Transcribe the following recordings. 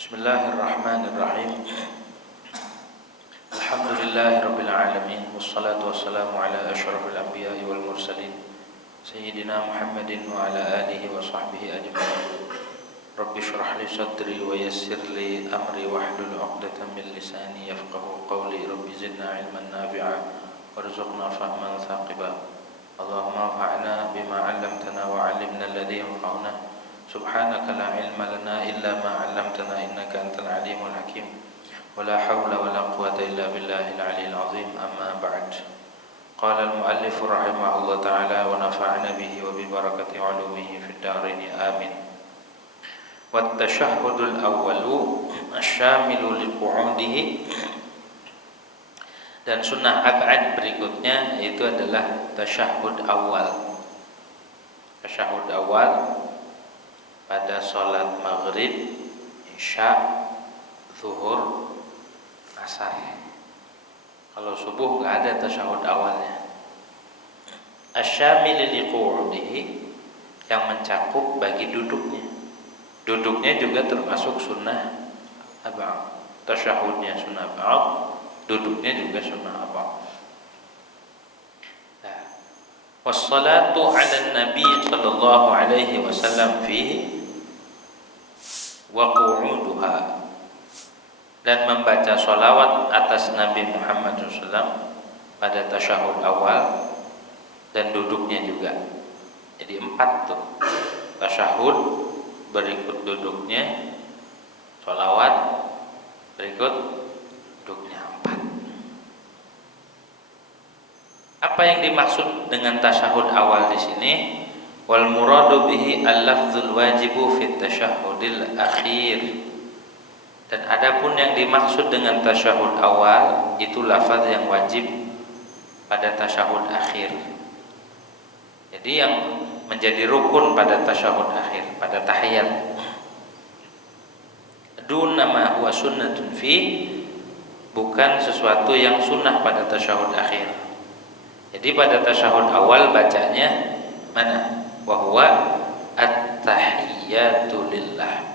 Bismillahirrahmanirrahim. Alhamdulillahirabbil alamin wassalatu wassalamu ala asyrafil anbiya'i wal mursalin sayyidina Muhammadin wa ala alihi wa sahbihi ajma'in. Rabbi shrah li sadri wa yassir li amri wahlul 'uqdatam min lisani yafqahu qawli. Rabbi zidna 'ilman nafi'a warzuqna fahman thaqiba. Allahumma anfa'na bima 'allamtana wa 'allimna alladhi yanfa'una. Subhanaka la ilma lana illa ma 'allamtana innaka antal alimul hakim. Wala hawla wala quwwata illa billahil aliyyil azim. Amma ba'd. Qala al-muallif rahimahullah ta'ala wa nafa'ana bihi wa bi barakati 'ulumihi fid dharain amin. Wat tashahhudul awwalu asyamilu liqu'udihi. Dan sunnah ab'ad berikutnya yaitu adalah tasyahhud awal. Tasyahhud awal pada sholat maghrib, isya, zuhur, asar. Kalau subuh nggak ada tasyahud awalnya. Asyamil liqu'udihi, yang mencakup bagi duduknya. Duduknya juga termasuk sunnah ab'ad. Tasyahudnya sunnah ab'ad, duduknya juga sunnah ab'ad. Wassalatu 'alan nabi sallallahu alaihi wasallam fihi wa qu'uduha, dan membaca sholawat atas Nabi Muhammad SAW pada tasyahud awal dan duduknya juga. Jadi 4 tuh, tasyahud, berikut duduknya, sholawat, berikut duduknya, 4. Apa yang dimaksud dengan tasyahud awal di sini? Wal muradu bihi al-lafzul wajibu fit tasyahhudil akhir. Dan adapun yang dimaksud dengan tasyahud awal itu lafaz yang wajib pada tasyahud akhir. Jadi yang menjadi rukun pada tasyahud akhir, pada tahiyat. Duna ma huwa sunnatun fi, bukan sesuatu yang sunnah pada tasyahud akhir. Jadi pada tasyahud awal bacanya mana? Wa huwa at-tahiyyatu lillah.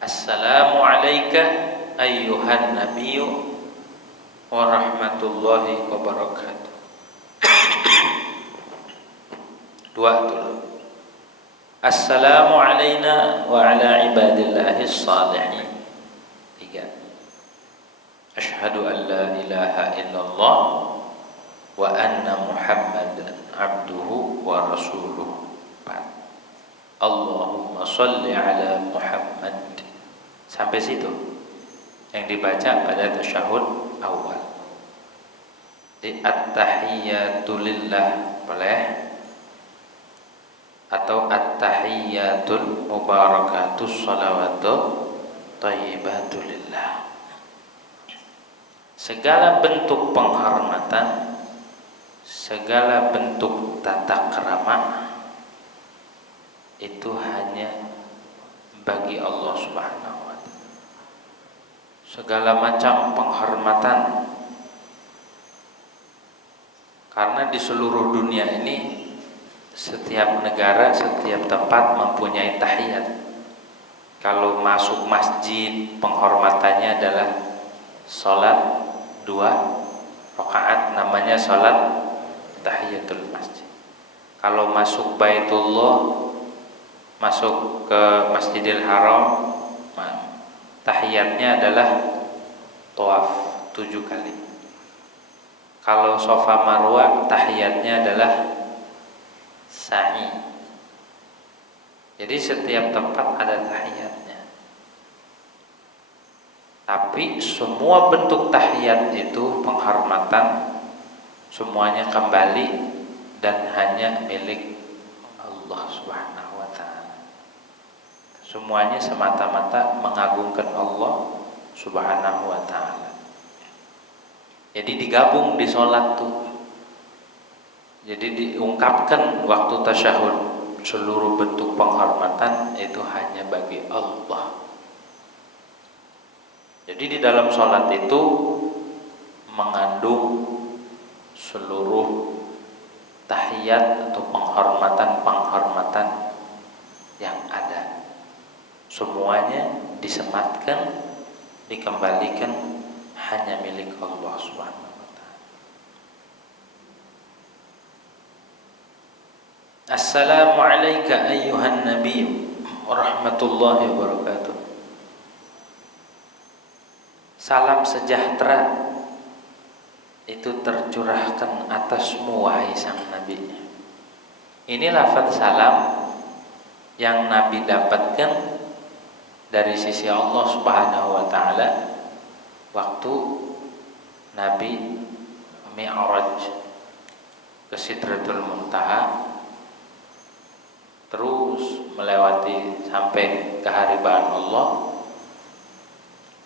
Assalamu alayka ayyuhan nabiyyu wa rahmatullahi wa barakatuh. 2 dulu. Assalamu alayna wa ala ibadillahis salihin. 3. Asyhadu an la ilaha illallah wa anna Muhammadan abduhu wa rasuluhu. 4. Allahumma sholli ala Muhammad. Sampai situ yang dibaca pada tasyahud awal. Di at-tahiyyatu lillah boleh, atau at-tahiyyatul mubarakatus shalawatu thayyibatu lillah. Segala bentuk penghormatan, segala bentuk tata krama itu hanya bagi Allah Subhanahu wa ta'ala. Segala macam penghormatan, karena di seluruh dunia ini setiap negara, setiap tempat mempunyai tahiyat. Kalau masuk masjid, penghormatannya adalah salat 2 rakaat, namanya salat tahiyatul masjid. Kalau masuk Baitullah, masuk ke Masjidil Haram, tahiyatnya adalah tawaf 7 kali. Kalau Safa Marwa, tahiyatnya adalah sa'i. Jadi setiap tempat ada tahiyatnya. Tapi semua bentuk tahiyat itu penghormatan, semuanya kembali dan hanya milik Allah Subhanahu wa ta'ala. Semuanya semata-mata mengagungkan Allah Subhanahu wa ta'ala. Jadi digabung di sholat tuh. Jadi diungkapkan waktu tasyahud, seluruh bentuk penghormatan itu hanya bagi Allah. Jadi di dalam sholat itu mengandung seluruh tahiyat atau penghormatan-penghormatan yang ada. Semuanya disematkan, dikembalikan hanya milik Allah Subhanahu wa taala. Assalamu alayka ayyuhan nabiy wa rahmatullahi wa barakatuh. Salam sejahtera itu tercurahkan atasmu wahai sang nabi. Ini lafaz salam yang Nabi dapatkan dari sisi Allah Subhanahu wa taala waktu Nabi Mi'raj ke Sidratul Muntaha, terus melewati sampai keharibaan Allah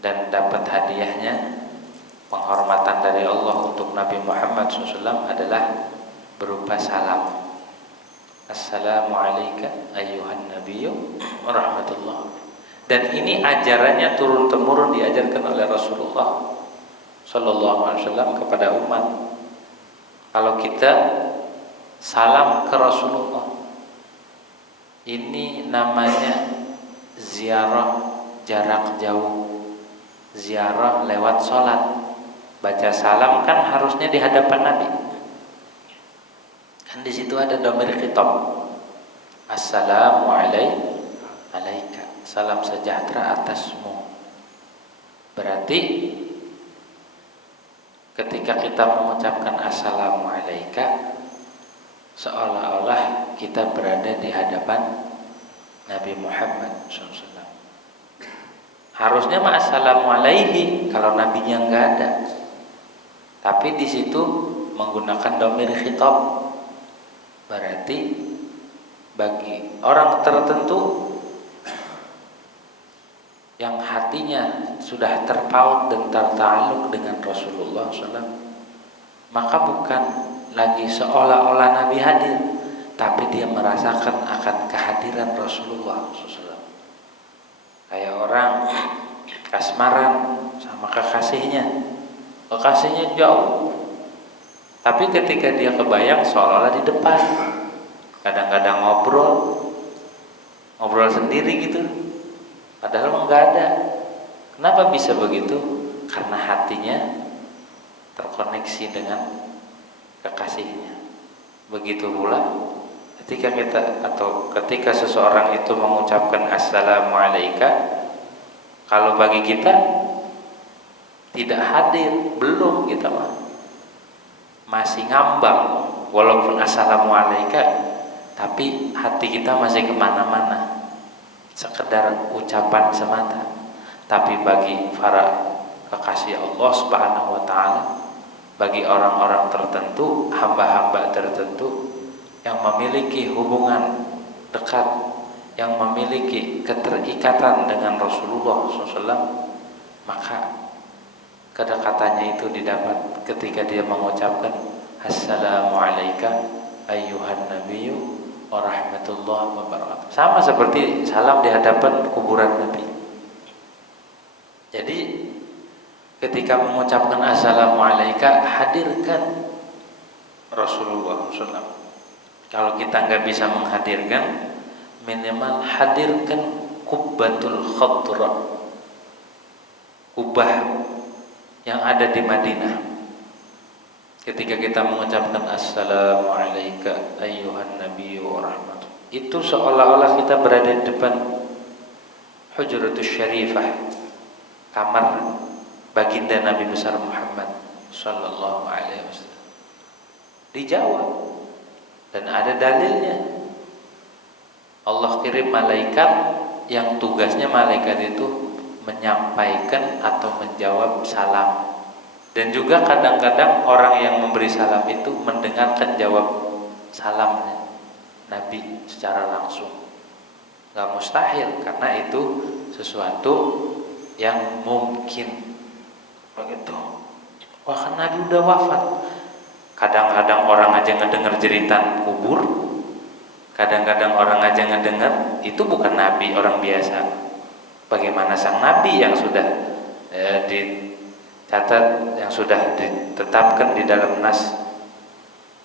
dan dapat hadiahnya. Penghormatan dari Allah untuk Nabi Muhammad SAW adalah berupa salam. Assalamu alayka ayyuhan nabiyyu wa rahmatullah. Dan ini ajarannya turun temurun diajarkan oleh Rasulullah sallallahu alaihi wasallam kepada umat. Kalau kita salam ke Rasulullah, ini namanya ziarah jarak jauh, ziarah lewat sholat. Baca salam kan harusnya di hadapan Nabi. Kan di situ ada dhamir khitab. Assalamu alayka. Salam sejahtera atasmu. Berarti ketika kita mengucapkan assalamu alayka, seolah-olah kita berada di hadapan Nabi Muhammad SAW. Harusnya assalamu alaihi kalau nabinya enggak ada. Tapi di situ menggunakan dhamir khitab. Berarti bagi orang tertentu yang hatinya sudah terpaut dan tertakluk dengan Rasulullah SAW, maka bukan lagi seolah-olah Nabi hadir, tapi dia merasakan akan kehadiran Rasulullah SAW. Kayak orang kasmaran sama kekasihnya jauh, tapi ketika dia kebayang seolah-olah di depan. Kadang-kadang ngobrol sendiri gitu, padahal enggak ada. Kenapa bisa begitu? Karena hatinya terkoneksi dengan kekasihnya. Begitu pula ketika seseorang itu mengucapkan assalamu alayka, kalau bagi kita tidak hadir, belum, kita masih ngambang, walaupun assalamu alayka, tapi hati kita masih kemana-mana, sekedar ucapan semata. Tapi bagi para kekasih Allah Subhanahu wa taala, bagi orang-orang tertentu, hamba-hamba tertentu yang memiliki hubungan dekat, yang memiliki keterikatan dengan Rasulullah SAW, maka kedekatannya itu didapat ketika dia mengucapkan assalamu alayka ayyuhan nabiyyu wa rahmatullahi wa barakatuh. Sama seperti salam di hadapan kuburan Nabi. Jadi ketika mengucapkan assalamu alayka, hadirkan Rasulullah SAW. Kalau kita nggak bisa menghadirkan, minimal hadirkan kubbatul khadra, kubah yang ada di Madinah. Ketika kita mengucapkan assalamu alayka ayyuhan nabiyyu wa rahmatullahi, itu seolah-olah kita berada di depan Hujratus Syarifah, kamar baginda Nabi besar Muhammad sallallahu alaihi wasallam. Dijawab dan ada dalilnya. Allah kirim malaikat yang tugasnya malaikat itu menyampaikan atau menjawab salam. Dan juga kadang-kadang orang yang memberi salam itu mendengarkan jawab salamnya Nabi secara langsung. Gak mustahil, karena itu sesuatu yang mungkin. Begitu. Wah, kan Nabi udah wafat. Kadang-kadang orang aja ngedengar jeritan kubur, kadang-kadang orang aja ngedengar, itu bukan Nabi, orang biasa. Bagaimana sang Nabi yang sudah dicatat, yang sudah ditetapkan di dalam nas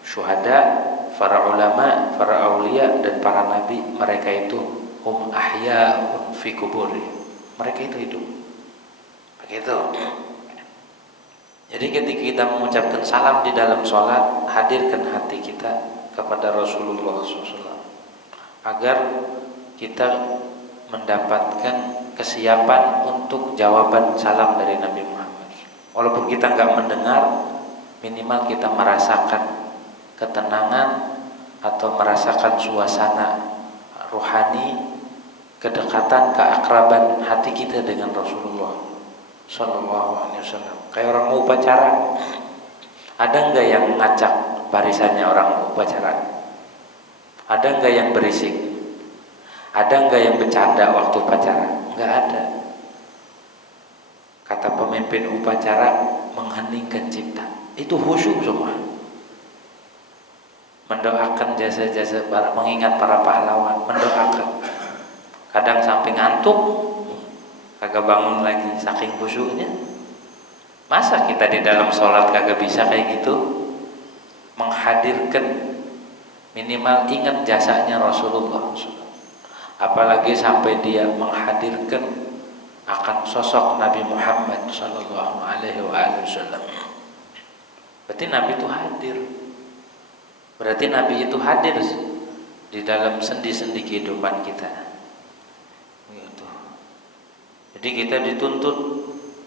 syuhada, para ulama, para aulia, dan para nabi, mereka itu hum ahya'un fi kuburi. Mereka itu hidup. Begitu. Jadi ketika kita mengucapkan salam di dalam sholat, hadirkan hati kita kepada Rasulullah SAW agar kita mendapatkan kesiapan untuk jawaban salam dari Nabi Muhammad. Walaupun kita nggak mendengar, minimal kita merasakan ketenangan atau merasakan suasana rohani, kedekatan, keakraban hati kita dengan Rasulullah Sallallahu Alaihi Wasallam. Kayak orang mau upacara, ada nggak yang ngacak barisannya orang mau upacara? Ada nggak yang berisik? Ada nggak yang bercanda waktu upacara? Nggak ada. Kata pemimpin upacara, mengheningkan cipta. Itu khusyuk semua. Mendoakan jasa-jasa, mengingat para pahlawan, mendoakan. Kadang sampai ngantuk, kagak bangun lagi saking khusyuknya. Masa kita di dalam sholat kagak bisa kayak gitu? Menghadirkan, minimal ingat jasanya Rasulullah. Apalagi sampai dia menghadirkan akan sosok Nabi Muhammad Sallallahu Alaihi Wasallam. Berarti Nabi itu hadir. Berarti Nabi itu hadir di dalam sendi-sendi kehidupan kita. Jadi kita dituntut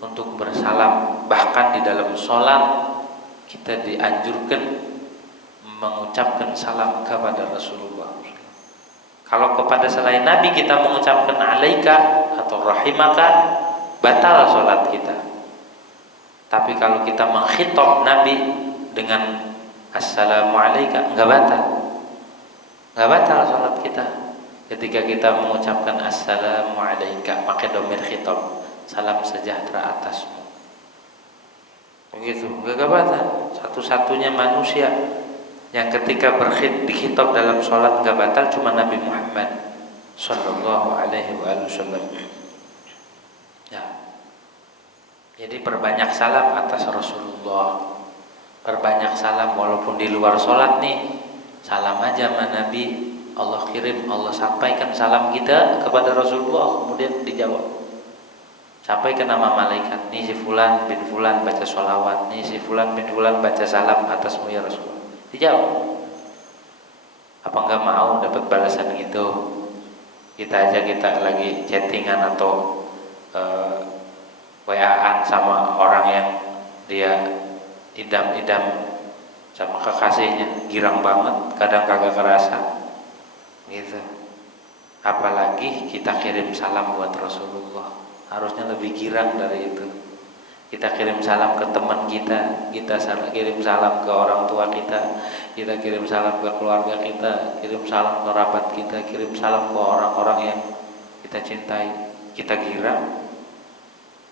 untuk bersalam, bahkan di dalam sholat kita dianjurkan mengucapkan salam kepada Rasulullah. Kalau kepada selain Nabi kita mengucapkan alaika atau rahimaka, batal sholat kita. Tapi kalau kita mengkhitob Nabi dengan assalamualaikum, enggak batal sholat kita. Ketika kita mengucapkan assalamualaikum, pakai domir khitab, salam sejahtera atasmu. Begitu, enggak batal. Satu-satunya manusia yang ketika dikhitab dalam sholat enggak batal cuma Nabi Muhammad Sallallahu Alaihi Wasallam. Ya. Jadi perbanyak salam atas Rasulullah. Perbanyak salam walaupun di luar sholat nih. Salam aja sama Nabi. Allah kirim, Allah sampaikan salam kita kepada Rasulullah, kemudian dijawab. Sampaikan nama malaikat, nih si fulan bin fulan baca sholawat, nih si fulan bin fulan baca salam atasmu ya Rasulullah. Dijawab. Apa enggak mau dapat balasan gitu? Kita lagi chattingan atau WA-an sama orang yang dia idam-idam sama kekasihnya, girang banget, kadang kagak kerasa. Gitu. Apalagi kita kirim salam buat Rasulullah, harusnya lebih girang dari itu. Kita kirim salam ke teman kita kirim salam ke orang tua kita kirim salam ke keluarga kita, kirim salam ke kerabat kita, kirim salam ke orang-orang yang kita cintai. Kita girang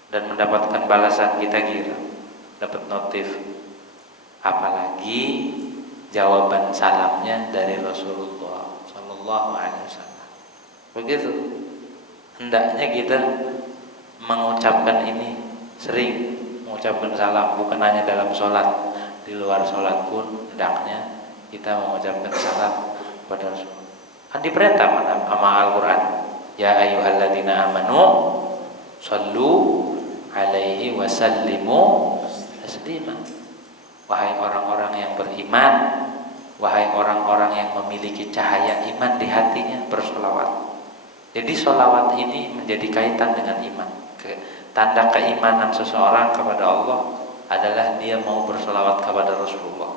dan mendapatkan balasan, kita girang, dapat notif. Apalagi jawaban salamnya dari Rasulullah Sallallahu Alaihi Wasallam. Begitu. Hendaknya kita mengucapkan ini sering, mengucapkan salam, bukan hanya dalam sholat, di luar sholat pun hendaknya kita mengucapkan salam kepada Rasulullah. Kan diperintah sama Al-Quran, ya ayyuhalladzina amanu sallu alaihi wasallimu taslima. Wahai orang-orang yang beriman, wahai orang-orang yang memiliki cahaya iman di hatinya, bersolawat. Jadi solawat ini menjadi kaitan dengan iman. Tanda keimanan seseorang kepada Allah adalah dia mau bersolawat kepada Rasulullah.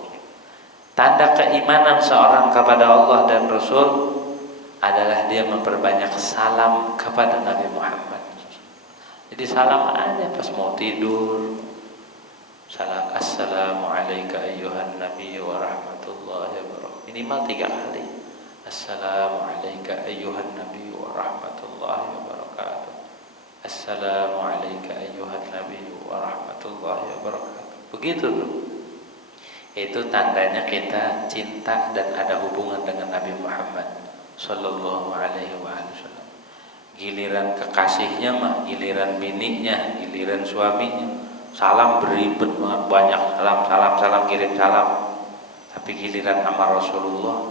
Tanda keimanan seorang kepada Allah dan Rasul adalah dia memperbanyak salam kepada Nabi Muhammad. Jadi salam aja pas mau tidur. Salam assalamualaikum ayyuhan nabi wa rahmatullahi wa barakatuh. Minimal 3 kali. Assalamualaikum ayyuhan nabi wa rahmatullahi wa barakatuh. Assalamualaikum ayyuhan nabi wa rahmatullahi wa barakatuh. Begitu tuh. Itu tandanya kita cinta dan ada hubungan dengan Nabi Muhammad Sallallahu Alaihi Wasallam. Giliran kekasihnya mah, giliran bininya, giliran suaminya, salam beribet banyak, salam kirim salam. Tapi giliran sama Rasulullah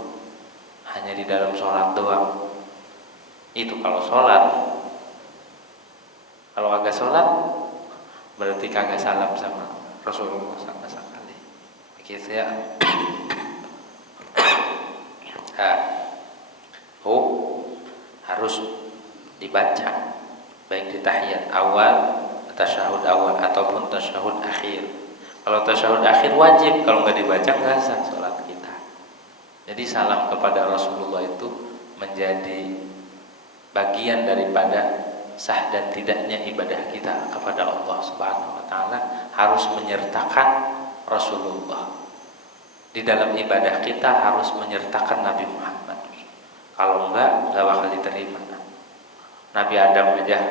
hanya di dalam sholat doang. Itu kalau sholat. Kalau agak sholat berarti kagak salam sama Rasulullah sama sekali. Begitu ya. Harus dibaca baik di tahiyat awal, tasyahud awal ataupun tasyahud akhir. Kalau tasyahud akhir wajib, kalau nggak dibaca nggak sah sholat kita. Jadi salam kepada Rasulullah itu menjadi bagian daripada sah dan tidaknya ibadah kita kepada Allah Subhanahu wa taala, harus menyertakan Rasulullah. Di dalam ibadah kita harus menyertakan Nabi Muhammad. Kalau enggak bakal diterima. Nabi Adam aja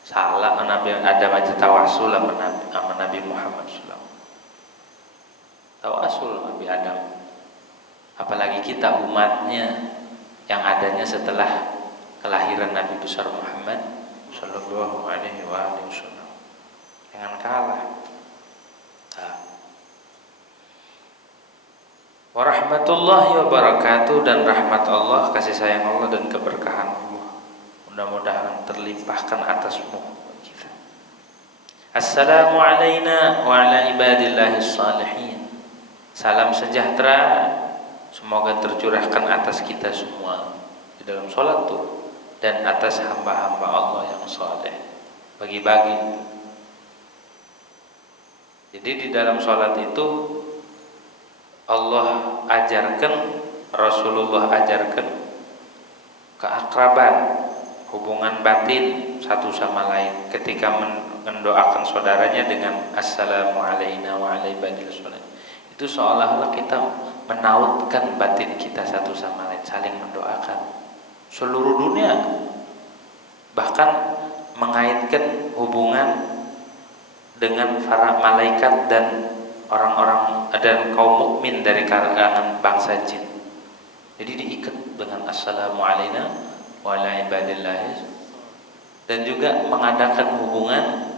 salah, Nabi Adam aja tawasul sama Nabi Muhammad SAW. Tawasul Nabi Adam. Apalagi kita umatnya yang adanya setelah kelahiran Nabi besar Muhammad Sallallahu Alaihi Wasallam. Jangan kalah. Warahmatullahi wabarakatuh, dan rahmat Allah, kasih sayang Allah dan keberkahan Allah mudah-mudahan terlimpahkan atasmu kita. Assalamu alayna wa ala ibadillahi salihin. Salam sejahtera semoga tercurahkan atas kita semua di dalam sholat tuh, dan atas hamba-hamba Allah yang saleh. Bagi-bagi. Jadi di dalam sholat itu Allah ajarkan, Rasulullah ajarkan keakraban, hubungan batin satu sama lain ketika mendoakan saudaranya dengan assalamu alayna wa ala ibadillah sholihin. Itu seolah-olah kita menautkan batin kita satu sama lain, saling mendoakan. Seluruh dunia bahkan mengaitkan hubungan dengan para malaikat dan orang-orang dan kaum mukmin dari kalangan bangsa jin. Jadi diikat dengan assalamu alayna wa ala ibadillah, dan juga mengadakan hubungan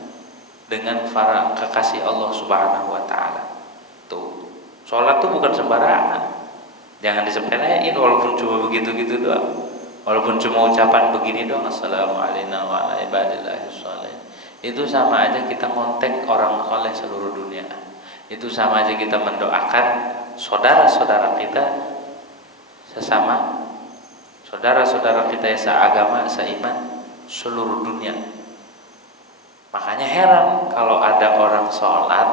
dengan para kekasih Allah Subhanahu wa taala. Tuh, salat tuh bukan sembarangan. Jangan disepelein walaupun cuma begitu-gitu doang. Walaupun cuma ucapan begini doang, assalamu alayna wa ala ibadillah sholihin. Itu sama aja kita ngontek orang soleh seluruh dunia. Itu sama aja kita mendoakan saudara-saudara kita sesama, saudara-saudara kita yang seagama, seiman seluruh dunia. Makanya heran kalau ada orang sholat,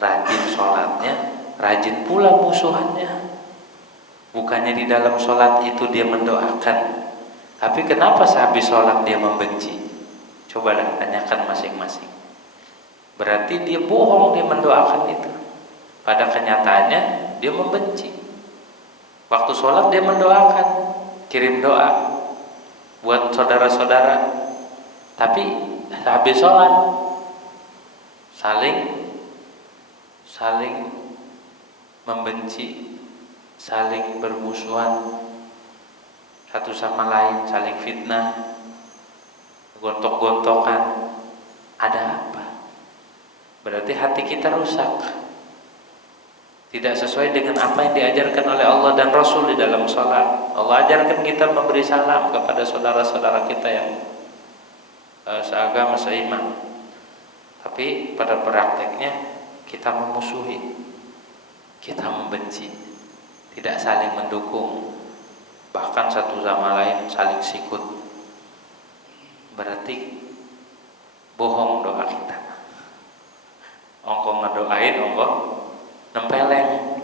rajin sholatnya, rajin pula musuhannya. Bukannya di dalam sholat itu dia mendoakan, tapi kenapa sehabis sholat dia membenci? Cobalah tanyakan masing-masing. Berarti dia bohong, dia mendoakan itu. Pada kenyataannya dia membenci. Waktu sholat dia mendoakan, kirim doa buat saudara-saudara. Tapi habis sholat saling membenci, saling bermusuhan satu sama lain, saling fitnah, gontok-gontokan. Ada apa? Berarti hati kita rusak, tidak sesuai dengan apa yang diajarkan oleh Allah dan Rasul di dalam sholat. Allah ajarkan kita memberi salam kepada saudara-saudara kita yang seagama, seiman. Tapi pada prakteknya kita memusuhi, kita membenci, tidak saling mendukung, bahkan satu sama lain saling sikut. Berarti bohong doa kita. Ongko ngedoain, ongko nempeleng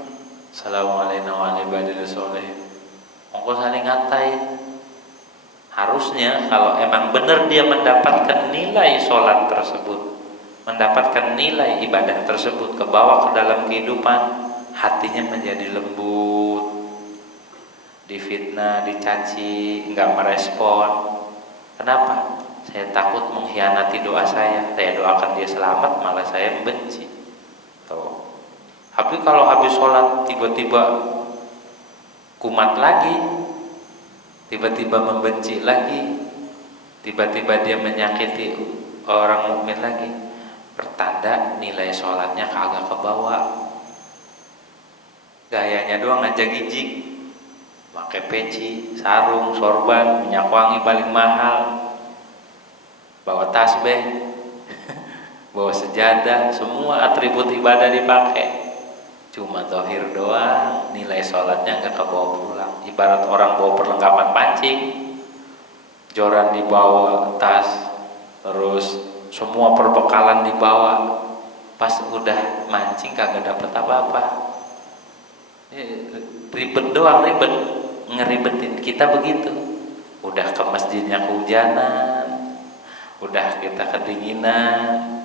assalamualaikum warahmatullahi wabarakatuh. Ongko saling ngatain. Harusnya kalau emang benar dia mendapatkan nilai sholat tersebut, mendapatkan nilai ibadah tersebut, kebawa ke dalam kehidupan, hatinya menjadi lembut. Difitnah, dicaci, enggak merespon. Kenapa? Saya takut mengkhianati doa saya doakan dia selamat, malah saya membenci. Tuh. Tapi kalau habis sholat tiba-tiba kumat lagi, tiba-tiba membenci lagi, tiba-tiba dia menyakiti orang mukmin lagi, pertanda nilai sholatnya kagak kebawa. Gayanya doang aja gijik, pakai peci, sarung, sorban, minyak wangi paling mahal, bawa tasbih, bawa sejadah, semua atribut ibadah dipakai. Cuma zahir doang, nilai sholatnya nggak kebawa pulang. Ibarat orang bawa perlengkapan pancing, joran dibawa, tas, terus semua perbekalan dibawa, pas udah mancing kagak dapet apa-apa. Ribet doang, ribet, ngeribetin. Kita begitu, udah ke masjidnya kehujanan, udah kita kedinginan,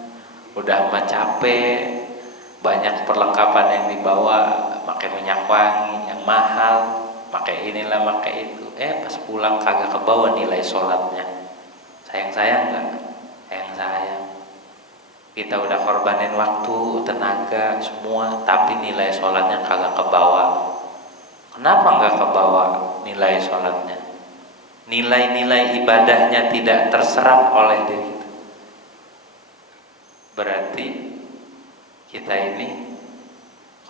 udah mah capek, banyak perlengkapan yang dibawa, pakai minyak wangi yang mahal, pakai inilah pakai itu, pas pulang kagak kebawa nilai sholatnya. Sayang nggak? Sayang. Kita udah korbanin waktu, tenaga, semua, tapi nilai sholatnya kagak kebawa. Kenapa nggak kebawa nilai sholatnya? Nilai-nilai ibadahnya tidak terserap oleh diri kita. Berarti kita ini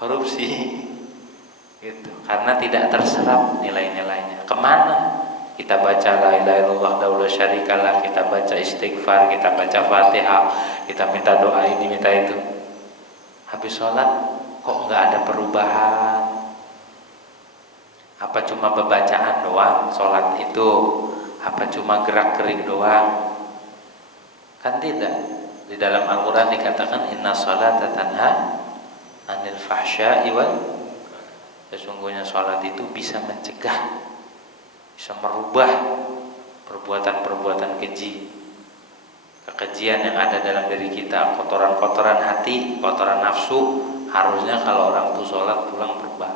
korupsi, gitu. Karena tidak terserap nilai-nilainya. Kemana? Kita baca la ilaha illallah wahdahu la syarikalah, kita baca istighfar, kita baca Fatihah, kita minta doa ini, minta itu. Habis sholat kok nggak ada perubahan? Apa cuma bacaan doang sholat itu? Apa cuma gerak-gerik doang? Kan tidak. Di dalam Al-Quran dikatakan inna sholata tanha anil fahsya'i wal, sesungguhnya sholat itu bisa mencegah, bisa merubah perbuatan-perbuatan keji, kekejian yang ada dalam diri kita, kotoran-kotoran hati, kotoran nafsu. Harusnya kalau orang tuh sholat pulang berubah.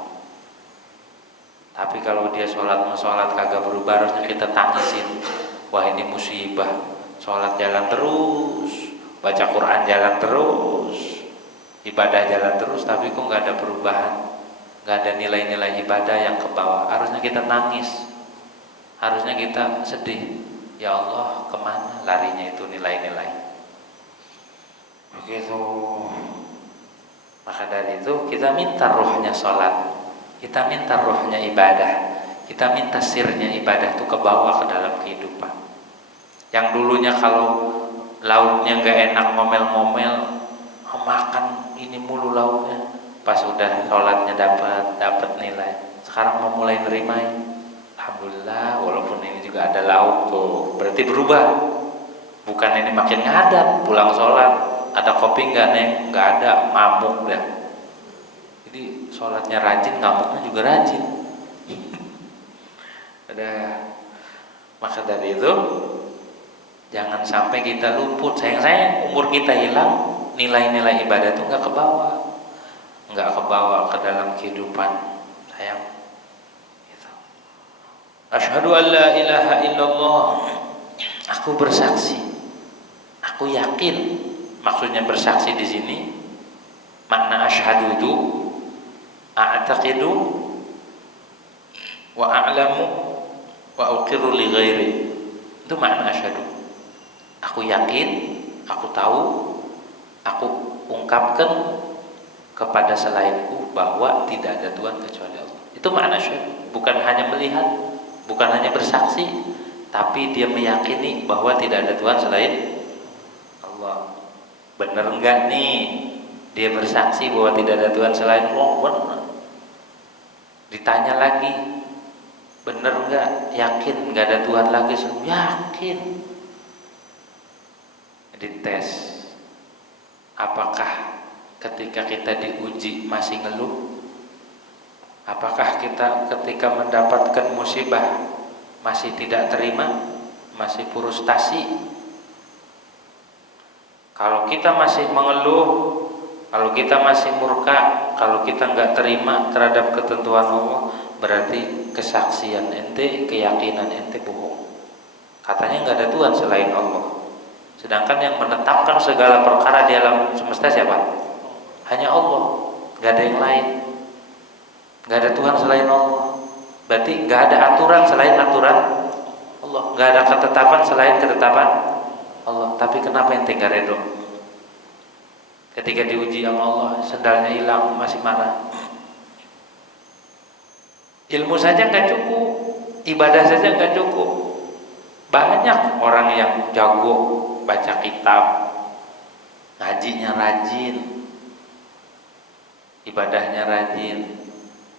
Tapi kalau dia sholat kagak berubah, harusnya kita tangisin. Wah, ini musibah. Sholat jalan terus, baca Quran jalan terus, ibadah jalan terus, tapi kok nggak ada perubahan, nggak ada nilai-nilai ibadah yang ke bawah. Harusnya kita nangis, harusnya kita sedih. Ya Allah, kemana larinya itu nilai-nilai? Begitu. Maka dari itu kita minta rohnya sholat, kita minta rohnya ibadah, kita minta sirnya ibadah itu ke bawah ke dalam kehidupan. Yang dulunya kalau lauknya nggak enak, ngomel-ngomel, makan ini mulu lauknya, pas udah sholatnya dapat nilai, sekarang mau mulai nerimain. Alhamdulillah, walaupun ini juga ada lauk tuh, berarti berubah. Bukan ini makin ngadat, pulang sholat ada kopi nggak nih? Nggak ada, mabuk dah. Jadi sholatnya rajin, ngamuknya juga rajin. Ada. Maka dari itu jangan sampai kita luput. Sayang umur kita hilang, nilai-nilai ibadah itu nggak kebawa ke dalam kehidupan. Sayang. Asyhadu an la ilaha illallah. Aku bersaksi. Aku yakin. Maksudnya bersaksi di sini, makna asyhadu itu a'taqidu wa a'lamu wa uqirru li ghairi. Itu makna asyhadu. Aku yakin, aku tahu, aku ungkapkan kepada selainku bahwa tidak ada Tuhan kecuali Allah. Itu makna asyhadu. Bukan hanya melihat, bukan hanya bersaksi, tapi dia meyakini bahwa tidak ada Tuhan selain Allah. Benar enggak nih dia bersaksi bahwa tidak ada Tuhan selain Allah? Benar. Ditanya lagi, benar enggak? Yakin enggak ada Tuhan lagi? Yakin. Dites, apakah ketika kita diuji masih ngeluh? Apakah kita ketika mendapatkan musibah masih tidak terima, masih frustasi? Kalau kita masih mengeluh, kalau kita masih murka, kalau kita nggak terima terhadap ketentuan Allah, berarti kesaksian ente, keyakinan ente bohong. Katanya nggak ada Tuhan selain Allah. Sedangkan yang menetapkan segala perkara di alam semesta siapa? Hanya Allah, nggak ada yang lain. Nggak ada Tuhan selain Allah. Berarti nggak ada aturan selain aturan Allah, nggak ada ketetapan selain ketetapan Allah. Tapi kenapa ente nggak redo? Ketika diuji sama Allah, sendalnya hilang, masih marah. Ilmu saja nggak cukup, ibadah saja nggak cukup. Banyak orang yang jago baca kitab, ngajinya rajin, ibadahnya rajin,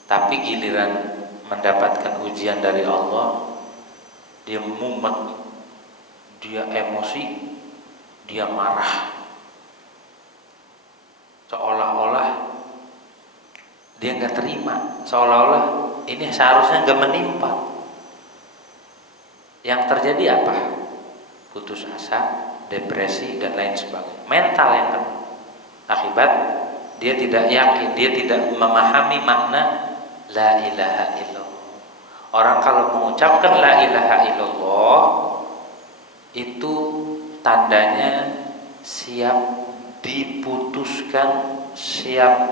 tapi giliran mendapatkan ujian dari Allah, dia mumet, dia emosi, dia marah, seolah-olah dia nggak terima, seolah-olah ini seharusnya nggak menimpa. Yang terjadi apa? Putus asa, depresi dan lain sebagainya. Mental yang kena. Akibat dia tidak yakin, dia tidak memahami makna la ilaha illallah. Orang kalau mengucapkan la ilaha illallah itu tandanya siap diputuskan, siap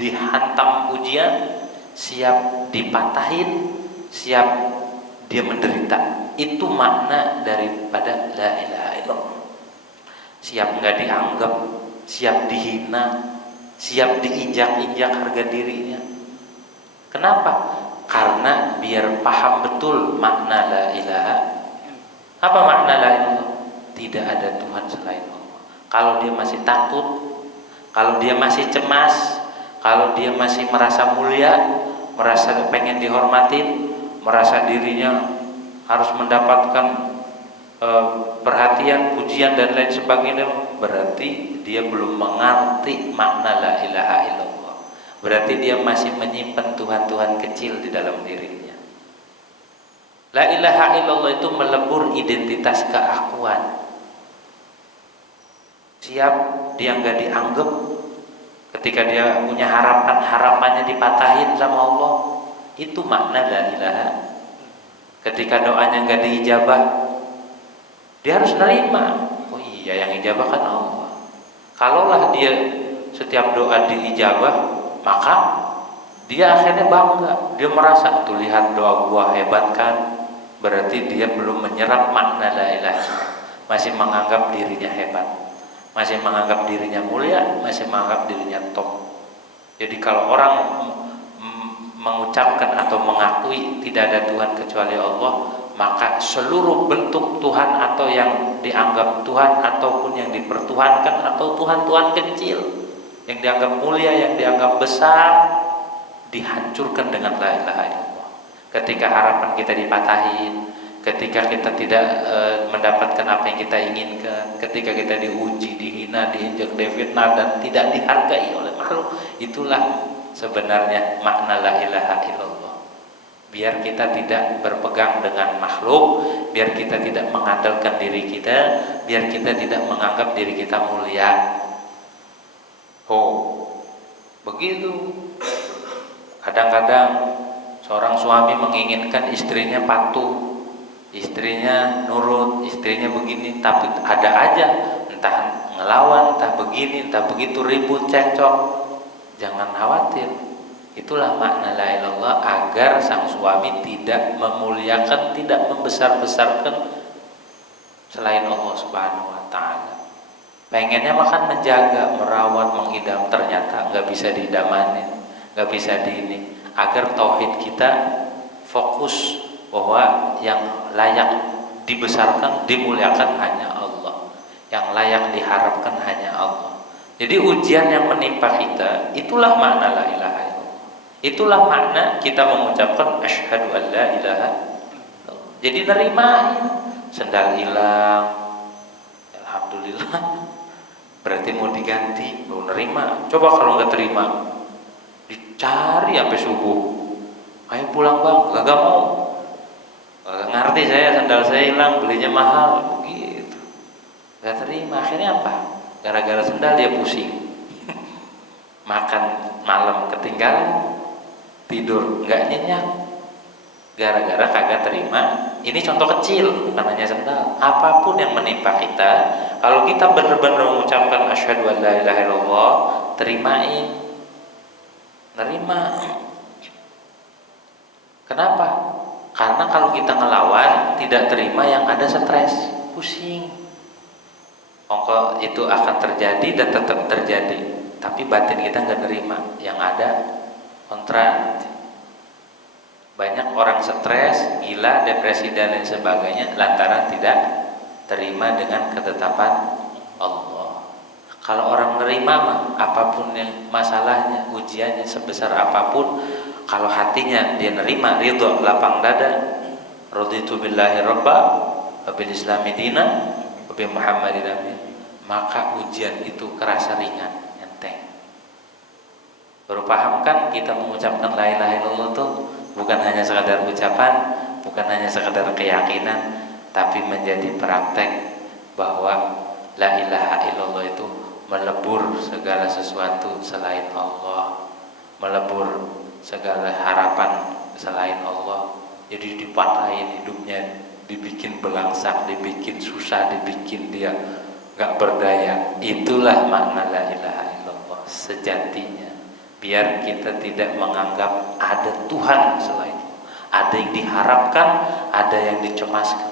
dihantam ujian, siap dipatahin, siap dia menderita. Itu makna daripada la ilaha illallah. Siap nggak dianggap, siap dihina, siap diinjak-injak harga dirinya. Kenapa? Karena biar paham betul makna la ilaha. Apa makna la ilaha? Tidak ada Tuhan selain Allah. Kalau dia masih takut, kalau dia masih cemas, kalau dia masih merasa mulia, merasa pengen dihormatin, merasa dirinya harus mendapatkan perhatian, pujian dan lain sebagainya, berarti dia belum mengerti makna la ilaha illallah. Berarti dia masih menyimpan Tuhan-Tuhan kecil di dalam dirinya. La ilaha illallah itu melebur identitas keakuan. Siap dia nggak dianggap, ketika dia punya harapan, harapannya dipatahin sama Allah. Itu makna la ilaha. Ketika doanya nggak diijabah, dia harus nerima. Oh iya, yang ijabah kan Allah. Kalaulah dia setiap doa diijabah, maka dia akhirnya bangga. Dia merasa, tuh lihat doa gua hebat kan. Berarti dia belum menyerap makna la ilaha. Masih menganggap dirinya hebat, masih menganggap dirinya mulia, masih menganggap dirinya top. Jadi kalau orang mengucapkan atau mengakui tidak ada Tuhan kecuali Allah, maka seluruh bentuk Tuhan atau yang dianggap Tuhan ataupun yang dipertuhankan atau Tuhan-Tuhan kecil yang dianggap mulia, yang dianggap besar, dihancurkan dengan la ilaha illallah. Ketika harapan kita dipatahin, ketika kita tidak mendapatkan apa yang kita inginkan, ketika kita diuji, dihina, diinjak, difitnah dan tidak dihargai oleh makhluk, itulah sebenarnya makna la ilaha illallah. Biar kita tidak berpegang dengan makhluk, biar kita tidak mengandalkan diri kita, biar kita tidak menganggap diri kita mulia. Oh, begitu. Kadang-kadang seorang suami menginginkan istrinya patuh, istrinya nurut, istrinya begini, tapi ada aja entah ngelawan, entah begini, entah begitu, ribut, cekcok. Jangan khawatir. Itulah makna la ilaha illallah, agar sang suami tidak memuliakan, tidak membesar-besarkan selain Allah Subhanahu wa taala. Pengennya makan menjaga, merawat, mengidam, ternyata nggak bisa didamanin, nggak bisa diini. Agar tauhid kita fokus bahwa yang layak dibesarkan, dimuliakan hanya Allah, yang layak diharapkan hanya Allah. Jadi ujian yang menimpa kita, itulah makna la ilaha illallah. Itulah makna kita mengucapkan asyhadu an la ilaha illallah. Jadi nerima, sendal hilang, alhamdulillah, berarti mau diganti, mau nerima. Coba kalau nggak terima, dicari sampai subuh, ayo pulang bang, gak mau, gak ngerti saya, sendal saya hilang, belinya mahal, begitu, gak terima. Akhirnya apa? Gara-gara sendal dia pusing, makan malam ketinggalan, tidur nggak nyenyak, gara-gara kagak terima. Ini contoh kecil, bukan hanya sendal. Apapun yang menimpa kita, kalau kita benar-benar mengucapkan asyhadu an la ilaha illallah, terimain, nerima. Kenapa? Karena kalau kita ngelawan, tidak terima, yang ada stres, pusing. Ongko itu akan terjadi dan tetap terjadi, tapi batin kita nggak nerima, yang ada kontra. orang stres, gila, depresi dan lain sebagainya lantaran tidak terima dengan ketetapan Allah. Kalau orang nerima mah apapun yang masalahnya, ujiannya sebesar apapun, kalau hatinya dia nerima, ridho, lapang dada, raditu billahi rabba wa bil islami dina wa bi muhammadin nabi, maka ujian itu kerasa ringan, enteng. Baru paham kan kita mengucapkan la ilaha illallah itu bukan hanya sekadar ucapan, bukan hanya sekadar keyakinan, tapi menjadi praktek bahwa la ilaha illallah itu melebur segala sesuatu selain Allah, melebur segala harapan selain Allah. Jadi dipatahin hidupnya, dibikin belangsak, dibikin susah, dibikin dia gak berdaya. Itulah makna la ilaha illallah sejatinya. Biar kita tidak menganggap ada Tuhan selain Allah, ada yang diharapkan, ada yang dicemaskan.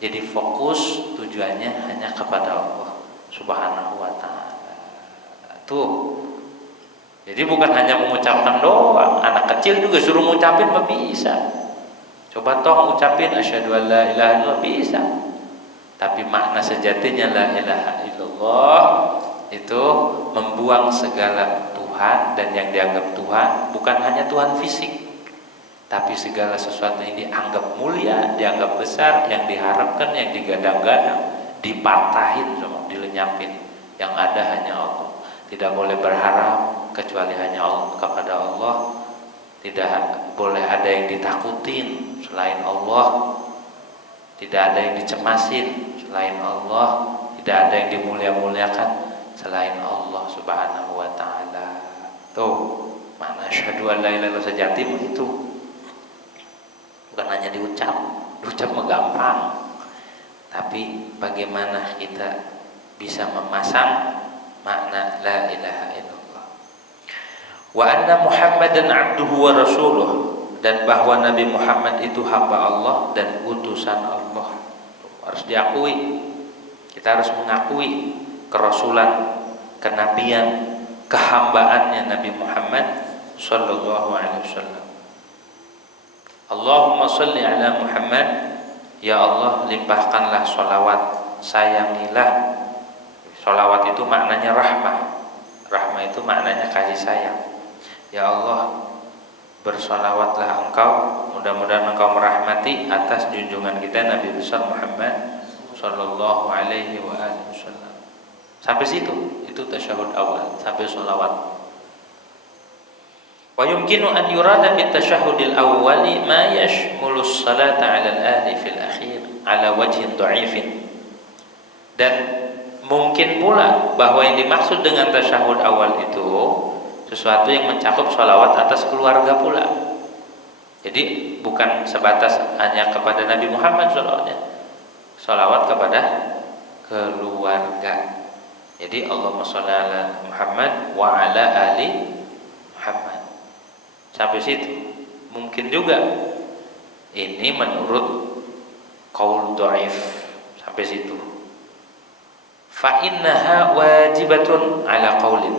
Jadi fokus tujuannya hanya kepada Allah Subhanahu wa ta'ala. Tuh. Jadi bukan hanya mengucapkan doang. Anak kecil juga suruh ngucapin mah bisa. Coba toh ngucapin asyhadu an la ilaha illallah, bisa. Tapi makna sejatinya la ilaha illallah itu membuang segala Tuhan dan yang dianggap Tuhan, bukan hanya Tuhan fisik, tapi segala sesuatu yang dianggap mulia, dianggap besar, yang diharapkan, yang digadang-gadang, dipatahin semua, dilenyapin. Yang ada hanya Allah. Tidak boleh berharap kecuali hanya Allah, kepada Allah. Tidak boleh ada yang ditakutin selain Allah. Tidak ada yang dicemasin selain Allah. Tidak ada yang dimulia-muliakan selain Allah Subhanahu wa ta'ala. Tuh, mana asyhadu an la ilaha illallah sejati begitu. Bukan hanya diucap mah gampang. Tapi bagaimana kita bisa memasang makna la ilaha illallah. Wa anna Muhammadan abduhu wa rasuluh, dan bahwa Nabi Muhammad itu hamba Allah dan utusan Allah. Harus diakui. Kita harus mengakui kerasulan, kenabian, kehambaannya Nabi Muhammad sallallahu alaihi wasallam. Allahumma shalli ala Muhammad, ya Allah limpahkanlah sholawat, sayangilah. Sholawat itu maknanya rahmah. Rahmah itu maknanya kasih sayang. Ya Allah, bersolawatlah Engkau, mudah-mudahan Engkau merahmati atas junjungan kita Nabi besar Muhammad sallallahu alaihi wa alihi wasallam. Sampai situ, itu tasyahud awal, sampai sholawat. Wa yumkinu an yurada bit tasyahudil awwali ma yashmulu as-salata 'ala al-ahli fil akhir 'ala wajhin dha'ifin. Dan mungkin pula bahwa yang dimaksud dengan tasyahud awal itu sesuatu yang mencakup sholawat atas keluarga pula. Jadi bukan sebatas hanya kepada Nabi Muhammad sholawatnya, sholawat kepada keluarga. Jadi Allahumma sholli ala Muhammad wa ala ali Muhammad. Sampai situ. Mungkin juga ini menurut qaul dhaif, sampai situ. Fa innaha wajibatun ala qaulin.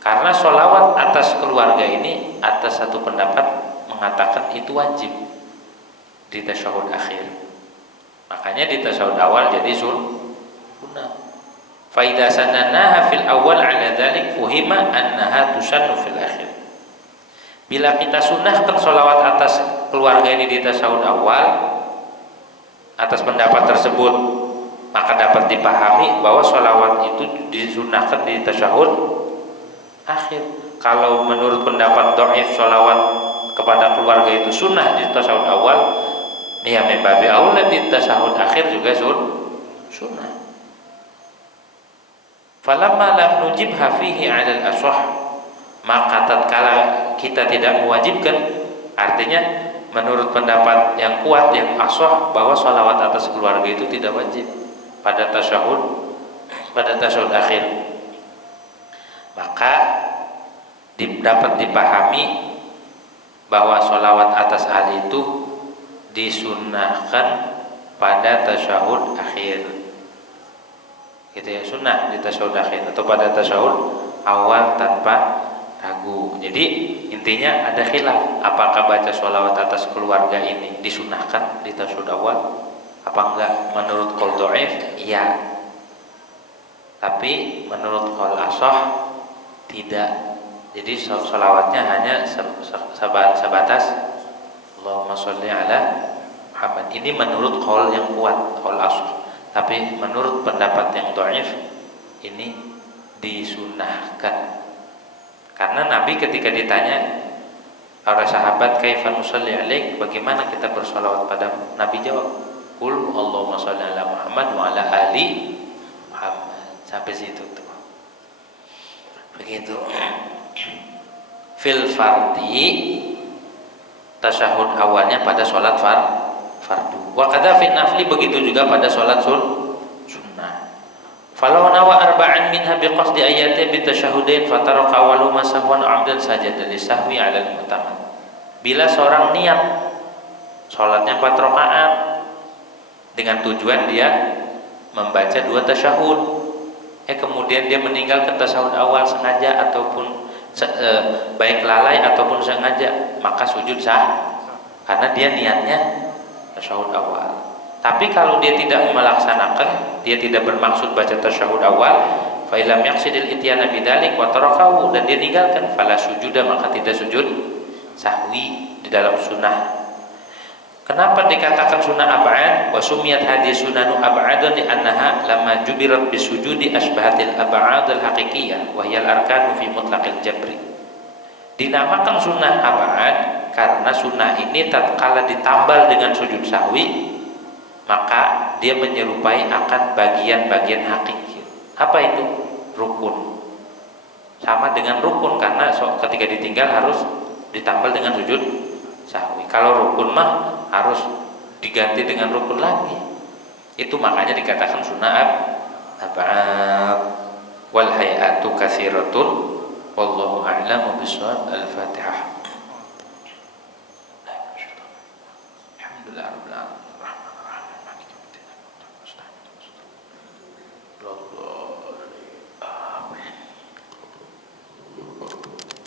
Karena sholawat atas keluarga ini, atas satu pendapat mengatakan itu wajib di tasyahud akhir. Makanya di tasyahud awal jadi sunnah. Fa idza sanannaha fil awal ala dzalik fuhima annaha tusannu fil akhir. Bila kita sunnahkan sholawat atas keluarga ini di tasyahud awal, atas pendapat tersebut, maka dapat dipahami bahwa sholawat itu disunnahkan di tasyahud akhir. Kalau menurut pendapat dhaif sholawat kepada keluarga itu sunnah di tasyahud awal, ya membabi aula di tasyahud akhir juga sunnah. Falamma lam nujibha fihi 'ala al-ashah, maka tatkala kita tidak mewajibkan, artinya menurut pendapat yang kuat, yang ashah, bahwa sholawat atas keluarga itu tidak wajib pada tasyahud akhir, maka dapat dipahami bahwa sholawat atas ahli itu disunnahkan pada tasyahud akhir. Gitu ya, sunnah di tasyahud akhir atau pada tasyahud awal tanpa ragu. Jadi intinya ada khilaf, apakah baca sholawat atas keluarga ini disunahkan di tasyahud awal apa enggak. Menurut qaul dhaif iya, tapi menurut qaul ashah tidak. Jadi sholawatnya hanya sebatas Allahumma sholli ala Muhammad. Ini menurut qaul yang kuat, qaul ashah. Tapi menurut pendapat yang dhaif ini disunahkan. Karena Nabi ketika ditanya oleh sahabat kaifa nusalli alaik, bagaimana kita bersalawat padamu, Nabi jawab qul Allahumma shalli ala Muhammad wa ala ali Muhammad. Sampai situ tuh. Begitu. Fil fardi, tasyahud awalnya pada sholat fardu. Wa kadza fil nafli, begitu juga pada sholat sunnah. Falau nawa arba'an minha biqasdi ayati bitasyahudain fataraka awwalu masahwan amdan sajada lisahwi 'ala al-mu'tamad. Bila seorang niat salatnya 4 rakaat dengan tujuan dia membaca 2 tasyahud, kemudian dia meninggalkan tasyahud awal sengaja ataupun baik lalai ataupun sengaja, maka sujud sah karena dia niatnya tasyahud awal. Tapi kalau dia tidak melaksanakan, dia tidak bermaksud baca tasyahud awal, fa illam yaqsidil ityana bidzalik wa tarakahu, dan dia ninggalkan, fala sujuda, maka tidak sujud sahwi di dalam sunnah. Kenapa dikatakan sunnah ab'ad? Wa sumiyat hadhihi sunanu ab'adan li annaha lamma jubirat bisujudi asbahatil ab'ad al haqiqiyah wa hiya al arkanu fi mutlaqil jabri. Dinamakan sunnah ab'ad karena sunnah ini tatkala ditambal dengan sujud sahwi, maka dia menyerupai akan bagian-bagian hakiki. Apa itu? Rukun. Sama dengan rukun, karena ketika ditinggal harus ditambal dengan sujud sahwi. Kalau rukun mah harus diganti dengan rukun lagi. Itu makanya dikatakan sunnah ab'ad. Wal hay'atu katsiratun wallahu a'lamu bishawab. Al-Fatihah.